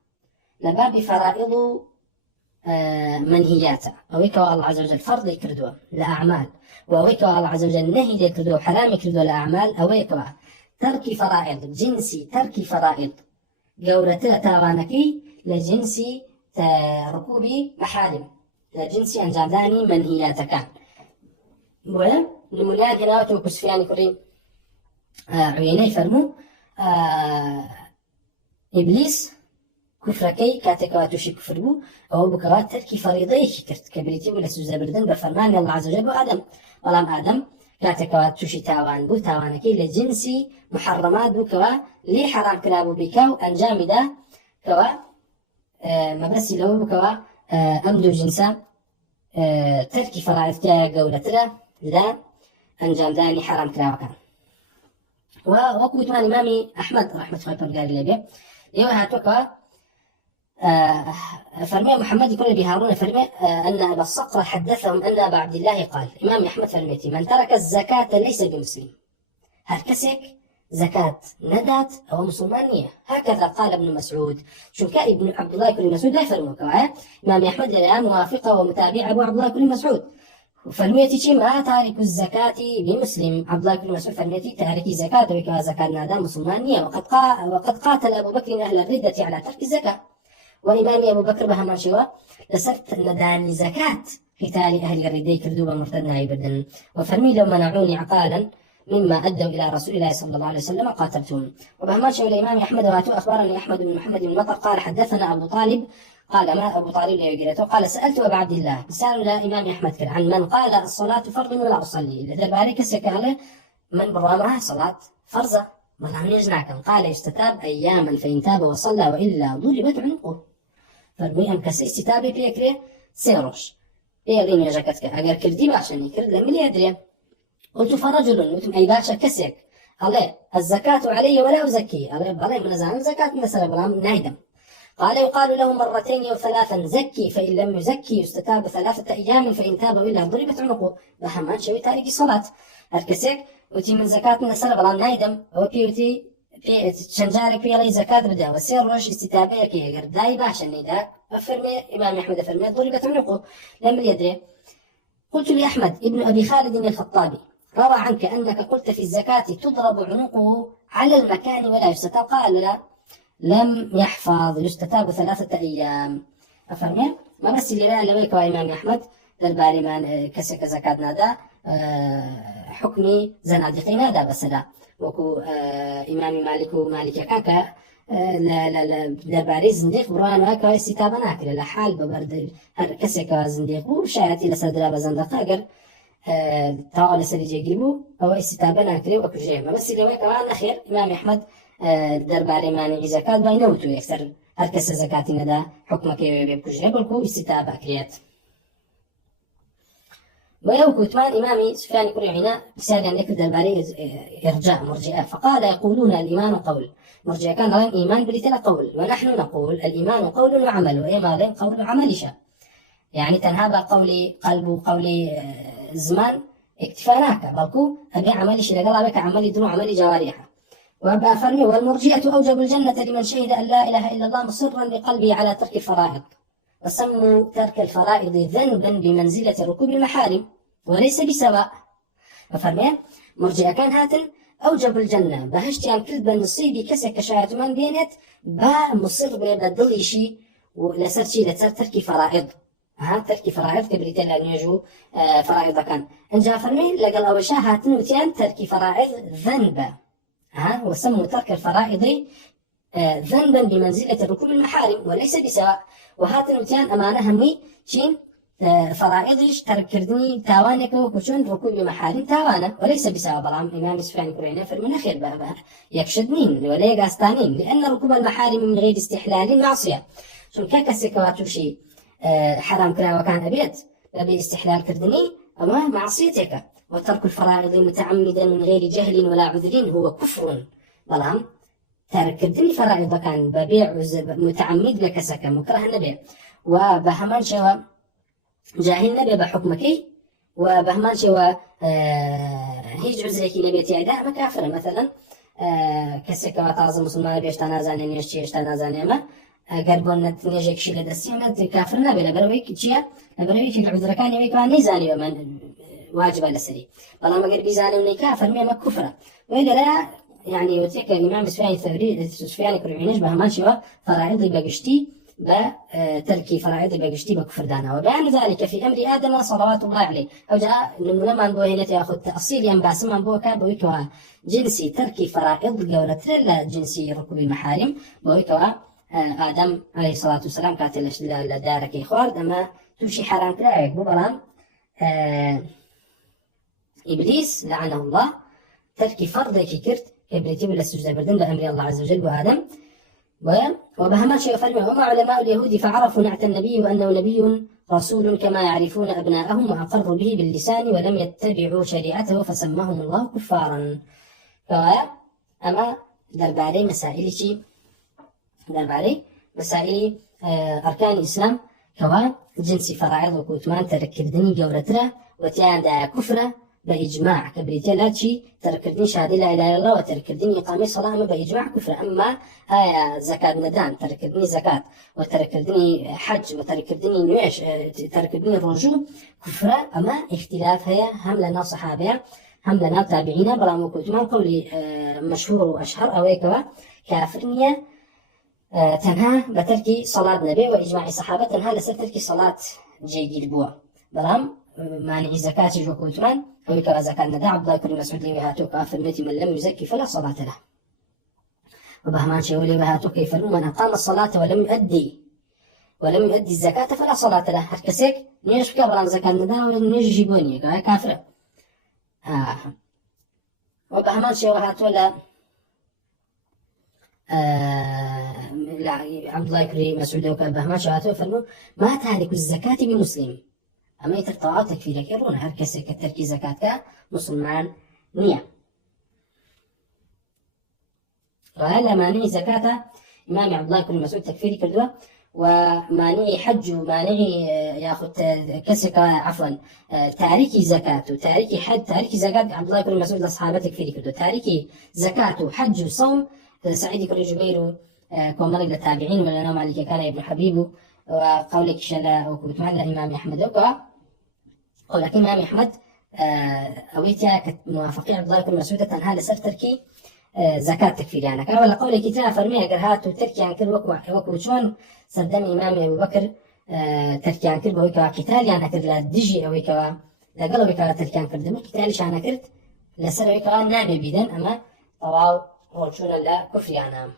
لباب فرائض منهيات أويكوا الله عز وجل فرض يكردوا لأعمال وأويكوا الله عز وجل نهي يكردوا حرام يكردوا لأعمال أويكوا ترك فرائض جنسي ترك فرائض جورتها تاوانكي لجنسي ركوبي محارم لجنسي أنجاداني منهيات كان ولمناد هنا وكسفياني كريم عيني فرمو إبليس كفركي كاتكواتوشي كفربو أو بكرات تركي فريضي كرت كبريتي ولا سوزابردن بفرمان الله عز وجل وآدم ولم آدم كاتكوات توشي تاوان بو تاوانكي لجنسي محرمات بو كوا لي حرام كرابو بكاو أنجامدا كوا مبسي لو بو كوا أمدو جنسا تركي فرائض كا قولتنا لا أنجام داني حرام كرابو كان وقوة من إمامي أحمد رحمة الله برقاري لبي يوها توكوا فرمي محمد كل بهارون فرمي أن أبا الصقر حدثهم أن أبا عبد الله قال إمام أحمد فرميتي من ترك الزكاة ليس بمسلم هركسك زكاة ندات أو مسلمانية هكذا قال ابن مسعود شنكاء ابن عبد الله كل مسعود لا يفرموك إمام أحمد الآن موافقة ومتابعة أبو عبد الله كل مسعود فرميتي ما تارك الزكاة بمسلم عبد الله كل مسعود فرميتي تارك زكاة وكذا زكاة نادا مسلمانية وقد قاتل أبو بكر أهل الردة على ترك الزكاة وإمامي أبو بكر بهمان شوا لسرت نداني زكاة قتال أهل الردة كردوبة مرتدنا يبدن وفرمي لو منعوني عقالا مما أدوا إلى رسول الله صلى الله عليه وسلم قاتلتهم وبهمان شوا الإمام أحمد واتو أخبرني أحمد بن محمد بن مطر قال حدثنا أبو طالب قال ما أبو طالب يقرأته قال سألت أبا عبد الله سأل إمام أحمد عن من قال الصلاة فرض ولا أصلي إذا بارك سكاله من برامها صلاة فرضة والله يجنعكم قال يستتاب أياما فإن تاب وصلى وإلا ضربت عنقه فرمي كس استتابي بيكري سيروش يغين يجاكتك أجر كردي باشني كرد لمن يدري قلت فرجل مثل أي باشا كسيك عليه الزكاة علي ولا أزكي عليه من زعم زكاة مثلا برام نايدم قال يقال له مرتين أو ثلاثا زكي فإن لم يزكي يستتاب 3 أيام فإن تاب وإلا ضربت عنقه بهمان شوي تاريخ صلاة الكسيك وتي من زكاة مثلا برام نايدم وكيوتي في شنجارك في علي زكاة بدا وسير روش استتابعك يقر داي باشا نيدا أفرمي إمام أحمد أفرمي ضربت عنقه لم يدري قلت لأحمد ابن أبي خالد الخطابي روى عنك أنك قلت في الزكاة تضرب عنقه على المكان ولا يستتاب قال لا لم يحفظ يستتاب 3 أيام أفرمي ما بس اللي لا لويك وإمام أحمد درباري ما كسك زكاة نادا حكمي زنادقي نادا بس لا وكو إمامي مالك ومالك كاكا لا درباري زنديق بران وهكا استتابة ناكل لحال ببرد هر كسك زنديق وشايتي لسدرا بزندقا أقر تاو لسري جيجيبو أو استتابة ناكل وكو جيما بس اللي ويك وأنا أخير إمام أحمد درباري مانع زكاة باينوتو يكسر هر كس زكاة ندا حكمك يبكو جيبلكو استتابة كريات ويوكو تمان إمامي سفيان كريعنا بسال أن يكد الباري إرجاء مرجئة فقال يقولون الإيمان قول مرجئة كان لهم إيمان بلتنا قول ونحن نقول الإيمان قول وعمل وإما بين قول وعمل شاء يعني تنهاب قولي قلب قولي زمان اكتفاناك بلكو أبي عملي شلقلا بك عملي درو عملي جواريحة وأبا فرمي والمرجئة أوجب الجنة لمن شهد أن لا إله إلا الله مصرا بقلبه على ترك الفرائض وسموا ترك الفرائض ذنبا بمنزلة ركوب المحارم وليس بسواء ففرمي مرجئة كان هاتن أوجب الجنة بهشتيان كل بنصيبي كسك شاية من بينت با مصر ببدل شيء ولسر شيء لسر ترك فرائض ترك فرائض كبريت لأن يجو فرائض كان انجا فرمي لقل أوشا هاتن وتيان ترك فرائض ذنبا وسموا ترك الفرائض ذنبا بمنزلة ركوب المحارم وليس بسواء وهاتن وتيان أمانة همي شين فرائضش تركردني تاوانك وكشون ركوب محارم تاوانا وليس بسبب بلام إمام سفيان كرينا فرمنا خير بابا يكشدنين ولا يقاستانين لأن ركوب المحارم من غير استحلال معصية شون كاكسكواتوشي حرام كلا وكان أبيت بابي استحلال كردني أما معصيتك وترك الفرائض متعمدا من غير جهل ولا عذر هو كفر بلام تركردني فرائض كان ببيع متعمد بكسك مكره النبي وبهمان شوا جاهل نبي بحكمك وبهمان شوا هيج عزرك نبيتي عداء مكافرة مثلا كسك وتعظم مسلمان بيشتنا زانين يشتنا زانين ما قربون نتنيجك شيء لدسينا كافر نبي لبرويك تشيا لبرويك العذر كان يبيكوا نيزاني ومن واجب على سري والله ما قرب يزاني ونكافر مية مكفرة وإذا لا يعني وتيك الإمام سفيان كريعنيش بهمان شوا فرائض بقشتي بترك فرائض بقشتي بكفر دانا وبيان ذلك في أمر آدم صلوات الله عليه أو جاء لما نبوه هنا تأخذ تأصيل ينباسم من بوكا بويكوا جنسي ترك فرائض قولة لا جنسي ركوب المحارم بويكوا آدم عليه الصلاة والسلام قاتل لدارك إخوار أما تمشي حرام كلاعك ببرام إبليس لعنه الله ترك فرض كرت كبريتي ولا السجدة بردن بأمر الله عز وجل وآدم وبهما شيء فرمه وما علماء اليهود فعرفوا نعت النبي وأنه نبي رسول كما يعرفون أبناءهم وأقروا به باللسان ولم يتبعوا شريعته فسماهم الله كفارا أما درباري مسائل شيء درباري مسائل أركان الإسلام كوا جنسي فرائض وكوتمان تركردني جورترا وتيان دا كفرة بإجماع كبريتيلاتشي تركردني شهادة لا إله إلا الله وتركردني إقامة صلاة أما بإجماع كفرة. أما زكاة ندان تركردني زكاة وتركردني حج وتركردني نويش تركردني رجوع كفرة. أما اختلاف هي هم لنا صحابة هم لنا تابعين بلا كوتمان قولي مشهور وأشهر أويكوا كافرنية تنها بتركي صلاة نبي وإجماع الصحابة تنها لسر تركي صلاة جيد بوا بلام مانع زكاة جوكوتمان أو كذا زكاة ندى عبد الله بن مسعود لي هاتوك في الميت من لم يزكي فلا صلاة له. وبهمان شيء ولي هاتوك كيف من أقام الصلاة ولم يؤدي الزكاة فلا صلاة له. هركسيك نيش كبران زكاة ندى ونيش جيبوني كافرة. وبهمان شيء هاتولا عبد الله بن مسعود وكان ما شاءته فرموا ما تهلك الزكاة بمسلم أما يترطعات تكفيرك يرون هركسي كتركي زكاة مسلمان نية. وهلا مانعي زكاة إمام عبد الله بن مسعود تكفيري كردوا ومانعي حج ومانعي ياخذ كسك عفوا تاركي زكاة تاركي حج تاركي زكاة عبد الله بن مسعود لأصحابه تكفيري كردوا تاركي زكاة وحج وصوم سعيد بن جبير كومري للتابعين ولا مالك كان ابن حبيب وقولك شلا وكتمان الإمام أحمد قولك إمام أحمد أويتها موافقين عبد الله بن مسعود تنها لسر تركي زكاة تكفير يعني كان ولا قولك كتاب فرميها قرهات وتركي عن كل وكو شون سردم إمام أبو بكر تركي عن كل بويكوا قتال يعني كرد لدجي أويكوا لقلوا بيكوا تركي عن كرد قتال شان كرد لسر أويكوا نابي بيدن أما طواو روشون لا كفر يعني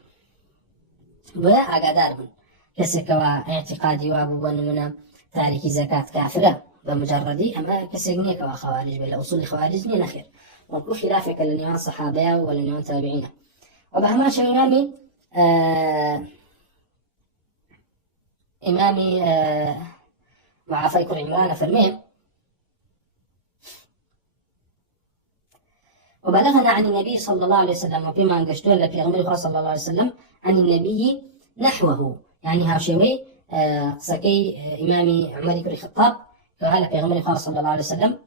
ولا أقدار من كسكوا اعتقادي وابو بن تاريخ زكاة كافرة بمجردي أما كسجني كوا خوارج بلا أصول خوارج ني نخير وكل خلافك لنيان صحابة ولا نيان تابعين. وبهما شيء إمامي مع فيكر عمران فرمين وبلغنا عن النبي صلى الله عليه وسلم وبما انقشتوا لك يغمر صلى الله عليه وسلم عن النبي نحوه يعني هاشوي سكي إمامي عمر بن الخطاب قال في يغمر صلى الله عليه وسلم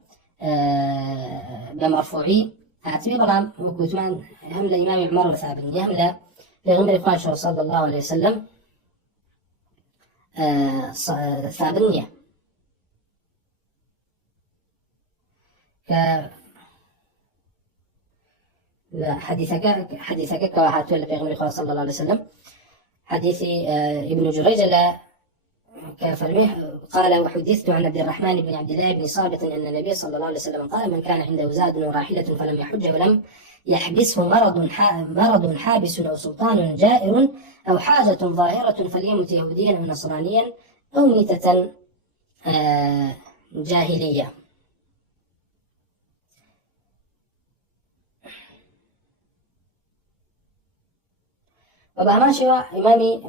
بمرفوعي هاتفي بلام وكوتمان هم لإمام عمر الثابني هم لا في يغمر صلى الله عليه وسلم ثابنية حديثك كواحد ولا بيغمر صلى الله عليه وسلم حديث ابن جريج لا كفرمه قال وحدثت عن عبد الرحمن بن عبد الله بن صابت أن النبي صلى الله عليه وسلم قال من كان عنده زاد وراحلة فلم يحج ولم يحبسه مرض حابس أو سلطان جائر أو حاجة ظاهرة فليمت يهوديا أو نصرانيا أو ميتة جاهلية. وبأمان شوى إمامي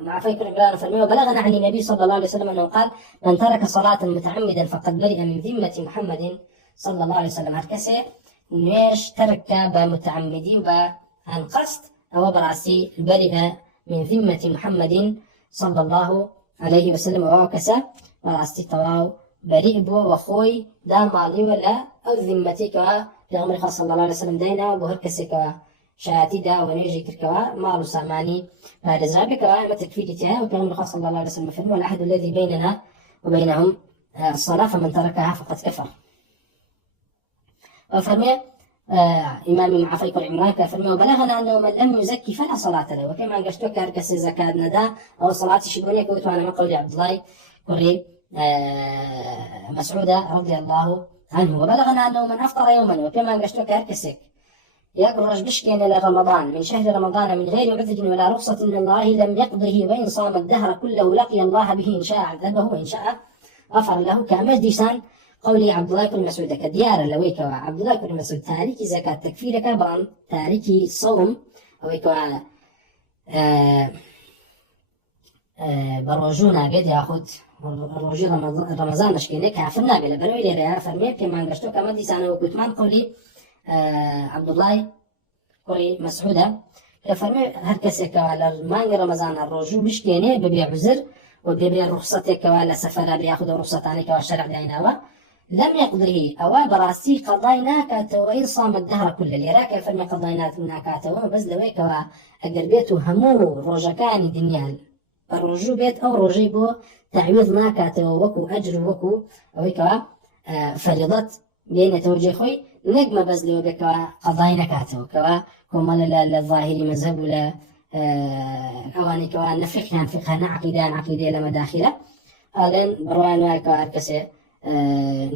مع فيكر عمران فرمي وبلغنا عن النبي صلى الله عليه وسلم أنه قال من ترك صلاة متعمدا فقد برئ من ذمة محمد صلى الله عليه وسلم. هركسي نيش ترك بمتعمدي وعن قصد أو براسي برئ من ذمة محمد صلى الله عليه وسلم وكسا براسي تواو برئ بو وخوي دا مالي ولا أو ذمتي كوا لغمر صلى الله عليه وسلم دينا وهركسي كوا شاتي دا ونيجي كركوا مالو ساماني بعد زابك ما تكفيتها وكان صلى الله عليه وسلم فرمى والأحد الذي بيننا وبينهم الصلاة فمن تركها فقد كفر. وفرمى إمام مع فيكر عمران كفرمى وبلغنا أنه من لم يزكي فلا صلاة له وكما قشتوك هركس الزكاة ندى أو صلاة شبونية كوت وانا قول عبد الله كري مسعودة رضي الله عنه. وبلغنا أنه من أفطر يوما وكما قشتوك هركسك يقرج بشكين إلى رمضان من شهر رمضان من غير عذر ولا رخصة من الله لم يقضه وإن صام الدهر كله لقي الله به إن شاء عذبه وإن شاء غفر له. كمجلسان قولي عبد الله بن مسعود كديار لويك عبد الله بن مسعود تاريكي زكاة تكفير كبران تاريكي صوم ويك بروجونا قد ياخذ روجي رمضان مشكلة كافرنا بلا بنوي لي ريا فرمي كما انقشتو كمجلسان وكتمان قولي عبد الله قري مسعودة كفرمي هر كسك على مانغ رمضان الرجو بشكيني ببيع عذر وبيبيع رخصتك ولا سفر بياخذ رخصة عنك وشرع ديناوا لم يقضه أو براسي قضيناك وإن صام الدهر كله لراك فرمي قضيناك ناكاته بس لويك وأقربيته همو روجكان دنيال الرجو بيت أو رجيبو تعويض ناكاته وكو أجر وكو أويكوا فريضة بين توجيه خوي نجمة بزلي وبك قضايا كاتو كوا كمال للظاهري مذهب ولا أواني كوا نفقها فقها عقيدة لما داخلة ألين بروان وايكوا أركسي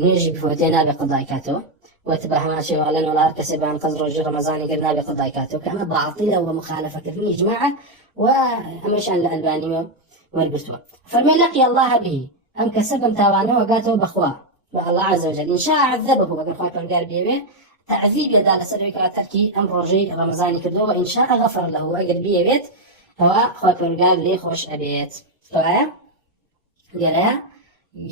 نيجي بفوتينا بقضايا كاتو واتباه ماشي وألين ولا أركسي بان قزر وجه رمضاني قلنا بقضايا كاتو كما باطلة ومخالفة كثير جماعة وأمرش عن الألباني والبرتوى فمن لقي الله به أم كسب تاوانه وقاته بخواه والله عز وجل إن شاء عذبه وقال خوات القار بيبه تعذيب يدال سرك تركي أمر رجي رمضان كردو وإن شاء غفر له وقال بيبيت هو خوات القار لي خوش أبيت طبعا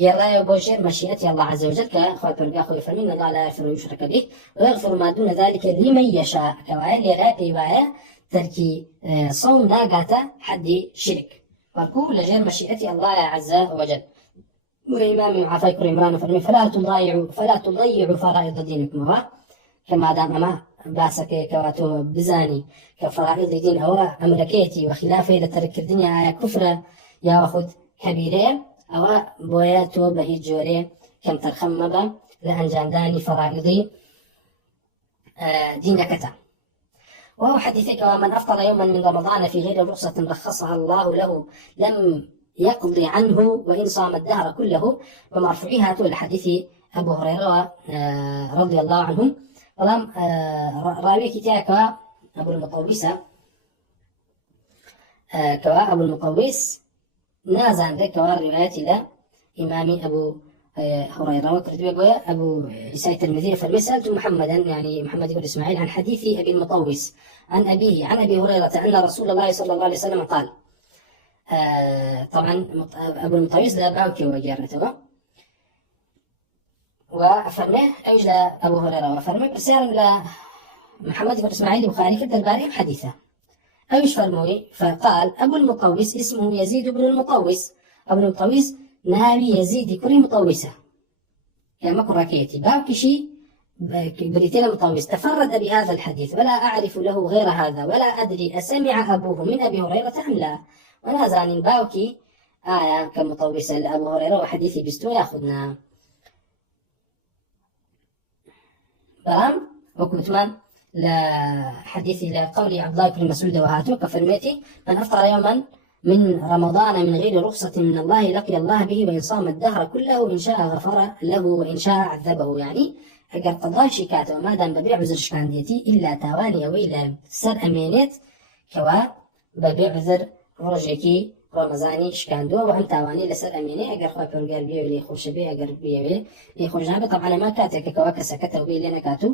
قال بوشير مشيئة الله عز وجل كخوات القار خوي فرمين الله لا يغفر ويشرك به ويغفر ما دون ذلك لمن يشاء كوان لرا بيبايا تركي صوم ناقاتا حد شرك وكو لغير مشيئة الله عز وجل وإمام عفايكر عمران فرمي فلا تضيعوا فرائض دينكم كما دام ما باسك كواتو بزاني كفرائض دين أو أمركيتي وخلافه لترك الدنيا كفر يا وخد كبيرة أو بوياتو بهي جوري كم ترخمبا لأن داني فرائضي دينكتا وهو حديثك ومن أفطر يوما من رمضان في غير رخصة رخصها الله له لم يقضي عنه وإن صام الدهر كله ومرفوعها طول حديث أبو هريرة رضي الله عنه ولم راوي كتاك أبو المطوسة كوا أبو المطوس نازع ذلك الروايات إلى إمام أبو هريرة وكرت أبو عيسى الترمذي فسألت محمدا يعني محمد بن إسماعيل عن حديث أبي المطوس عن أبيه عن أبي هريرة أن رسول الله صلى الله عليه وسلم قال طبعا أبو المطوس لا باوكي وجارته وفرمه أيش أبو هريرة وفرمه برسالة محمد بن إسماعيل البخاري في الباري حديثه أيش فرموي فقال أبو المطوس اسمه يزيد بن المطوس أبو المطوس ناوي يزيد كل مطوسة يعني ما كراكيتي باوكي شيء بريتين مطوس تفرد بهذا الحديث ولا أعرف له غير هذا ولا أدري أسمع أبوه من أبي هريرة أم لا ولا زاني باوكي كمطوسة لأبو هريرة وحديثي بستو ياخذنا برام وكتمان لحديثي لقول عبد الله بن مسعود وهاتو كفرميتي من أفطر يوما من رمضان من غير رخصة من الله لقي الله به وإن صام الدهر كله إن شاء غفر له وإن شاء عذبه يعني أجر قضاء شيكاته وما دام ببيع عذر شكانديتي إلا تاواني أو إلا سر أمينيت كوا ببيع عذر رجيكي رمضاني شكاندو وأن تاواني لسر أميني أجر خواه بيرجال بيو اللي يخوش بيه أجر بيه اللي يخوش نابي طبعا ما كاتك كوا كسكته بيه لنا كاتو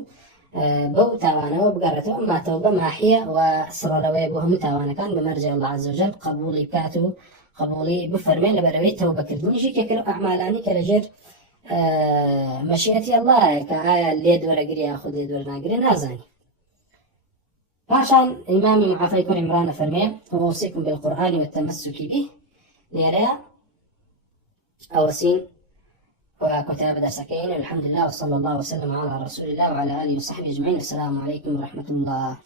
بو تاوانا وبقرته أما توبة ماحية وأسرار ويبوهم تاوانا كان بمرجع الله عز وجل قبولي كاتو قبولي بفرمين لبرويت توبة كردني شي كيكلو أعمالاني كالجر مشيئتي الله كآية اللي دور أقري أخذ يدور ناقري نازاني عشان إمامي معافى يكون عمران فرمين وأوصيكم بالقرآن والتمسك به ليريا أوسين وكتاب درسكين الحمد لله وصلى الله وسلم على رسول الله وعلى آله وصحبه أجمعين السلام عليكم ورحمة الله.